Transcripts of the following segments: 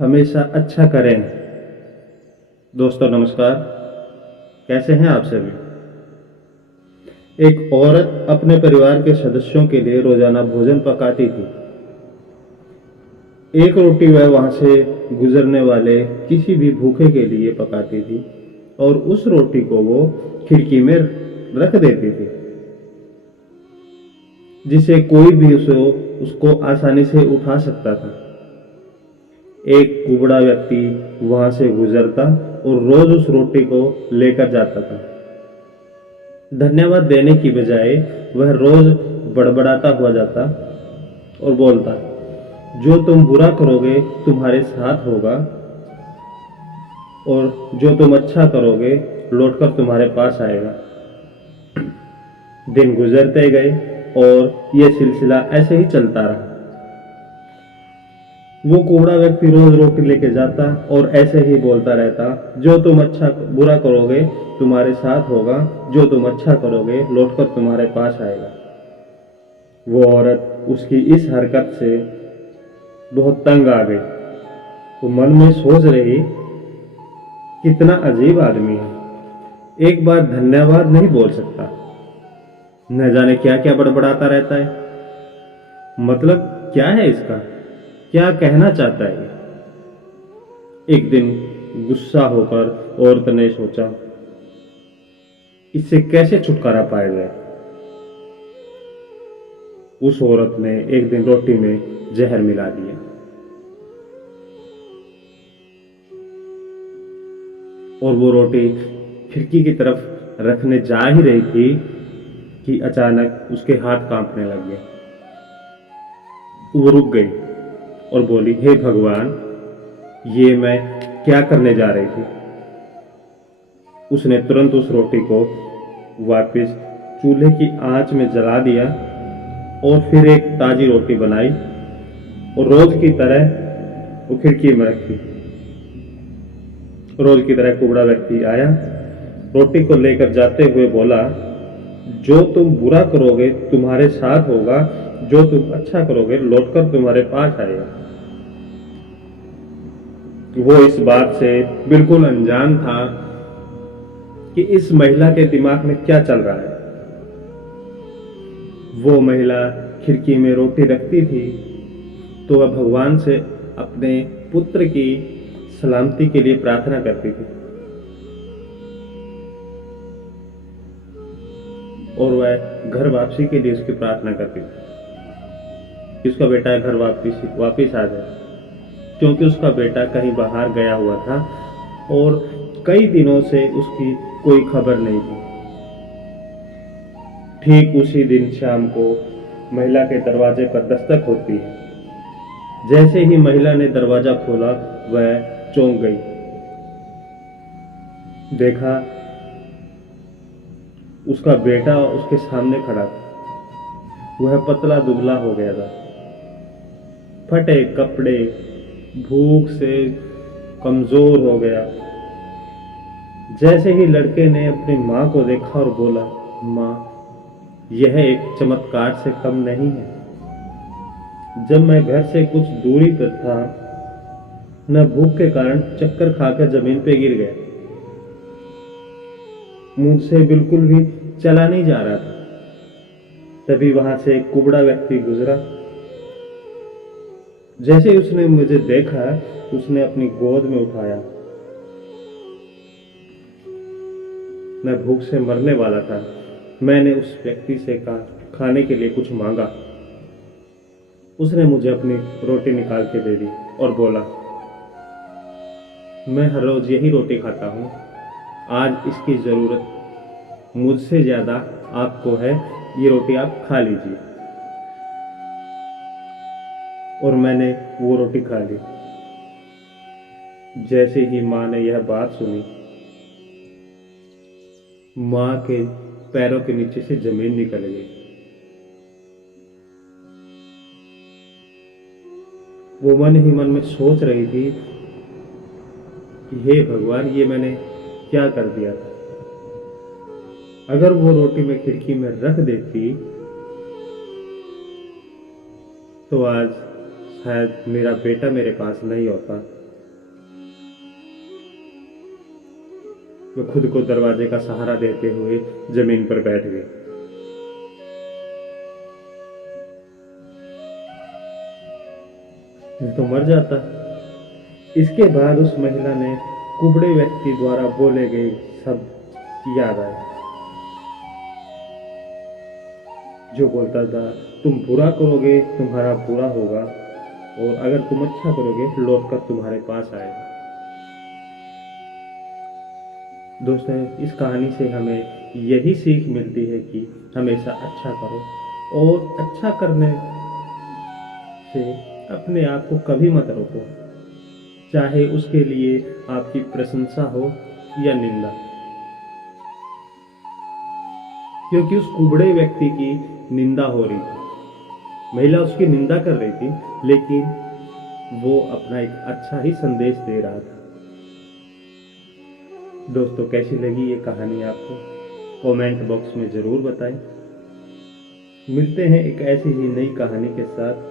हमेशा अच्छा करें। दोस्तों नमस्कार, कैसे हैं आप सभी। एक औरत अपने परिवार के सदस्यों के लिए रोजाना भोजन पकाती थी। एक रोटी वह वहां से गुजरने वाले किसी भी भूखे के लिए पकाती थी और उस रोटी को वो खिड़की में रख देती थी, जिसे कोई भी उसको आसानी से उठा सकता था। एक कुबड़ा व्यक्ति वहां से गुजरता और रोज उस रोटी को लेकर जाता था। धन्यवाद देने की बजाय वह रोज बड़बड़ाता हुआ जाता और बोलता, जो तुम बुरा करोगे तुम्हारे साथ होगा और जो तुम अच्छा करोगे लौटकर तुम्हारे पास आएगा। दिन गुजरते गए और यह सिलसिला ऐसे ही चलता रहा। वो कोबड़ा व्यक्ति रोज रोटी लेके जाता और ऐसे ही बोलता रहता, जो तुम अच्छा बुरा करोगे तुम्हारे साथ होगा, जो तुम अच्छा करोगे लौटकर तुम्हारे पास आएगा। वो औरत उसकी इस हरकत से बहुत तंग आ गई। वो मन में सोच रही, कितना अजीब आदमी है, एक बार धन्यवाद नहीं बोल सकता, न जाने क्या क्या बड़बड़ाता रहता है। मतलब क्या है इसका, क्या कहना चाहता है। एक दिन गुस्सा होकर औरत ने सोचा, इससे कैसे छुटकारा पाया जाए। उस औरत ने एक दिन रोटी में जहर मिला दिया और वो रोटी खिड़की की तरफ रखने जा ही रही थी कि अचानक उसके हाथ कांपने लग गए। वो रुक गई और बोली, हे भगवान, ये मैं क्या करने जा रही थी। उसने तुरंत उस रोटी को वापस चूल्हे की आंच में जला दिया और फिर एक ताजी रोटी बनाई और रोज की तरह वो खिड़की में रखी। रोज की तरह कुबड़ा व्यक्ति आया, रोटी को लेकर जाते हुए बोला, जो तुम बुरा करोगे तुम्हारे साथ होगा, जो तुम अच्छा करोगे लौटकर तुम्हारे पास आएगा। वो इस बात से बिल्कुल अनजान था कि इस महिला के दिमाग में क्या चल रहा है। वो महिला खिड़की में रोटी रखती थी तो वह भगवान से अपने पुत्र की सलामती के लिए प्रार्थना करती थी और वह घर वापसी के लिए उसकी प्रार्थना करती थी कि उसका बेटा घर वापिस आ जाए, क्योंकि उसका बेटा कहीं बाहर गया हुआ था और कई दिनों से उसकी कोई खबर नहीं थी। ठीक उसी दिन शाम को महिला के दरवाजे पर दस्तक होती है। जैसे ही महिला ने दरवाजा खोला वह चौंक गई। देखा उसका बेटा उसके सामने खड़ा था। वह पतला दुबला हो गया था, फटे कपड़े, भूख से कमजोर हो गया। जैसे ही लड़के ने अपनी मां को देखा और बोला, मां, यह एक चमत्कार से कम नहीं है। जब मैं घर से कुछ दूरी पर था, मैं भूख के कारण चक्कर खाकर जमीन पे गिर गया। मुझसे बिल्कुल भी चला नहीं जा रहा था। तभी वहां से एक कुबड़ा व्यक्ति गुजरा। जैसे ही उसने मुझे देखा, उसने अपनी गोद में उठाया। मैं भूख से मरने वाला था। मैंने उस व्यक्ति से कहा खाने के लिए कुछ मांगा। उसने मुझे अपनी रोटी निकाल के दे दी और बोला, मैं हर रोज यही रोटी खाता हूं, आज इसकी जरूरत मुझसे ज्यादा आपको है, ये रोटी आप खा लीजिए। और मैंने वो रोटी खा ली। जैसे ही मां ने यह बात सुनी, मां के पैरों के नीचे से जमीन निकल गई। वो मन ही मन में सोच रही थी कि हे भगवान, ये मैंने क्या कर दिया था। अगर वो रोटी मैं खिड़की में रख देती तो आज शायद मेरा बेटा मेरे पास नहीं होता वे खुद को दरवाजे का सहारा देते हुए जमीन पर बैठ गए। मैं तो मर जाता। इसके बाद उस महिला ने कुबड़े व्यक्ति द्वारा बोले गए शब्द याद आए, जो बोलता था, तुम बुरा करोगे तुम्हारा बुरा होगा, और अगर तुम अच्छा करोगे लौटकर तुम्हारे पास आएगा। दोस्तों, इस कहानी से हमें यही सीख मिलती है कि हमेशा अच्छा करो, और अच्छा करने से अपने आप को कभी मत रोको, चाहे उसके लिए आपकी प्रशंसा हो या निंदा। क्योंकि उस कुबड़े व्यक्ति की निंदा हो रही थी, महिला उसकी निंदा कर रही थी, लेकिन वो अपना एक अच्छा ही संदेश दे रहा था। दोस्तों, कैसी लगी ये कहानी आपको? कमेंट बॉक्स में ज़रूर बताएं। मिलते हैं एक ऐसी ही नई कहानी के साथ।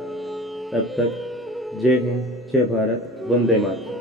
तब तक जय हिंद, जय भारत, वंदे मातरम।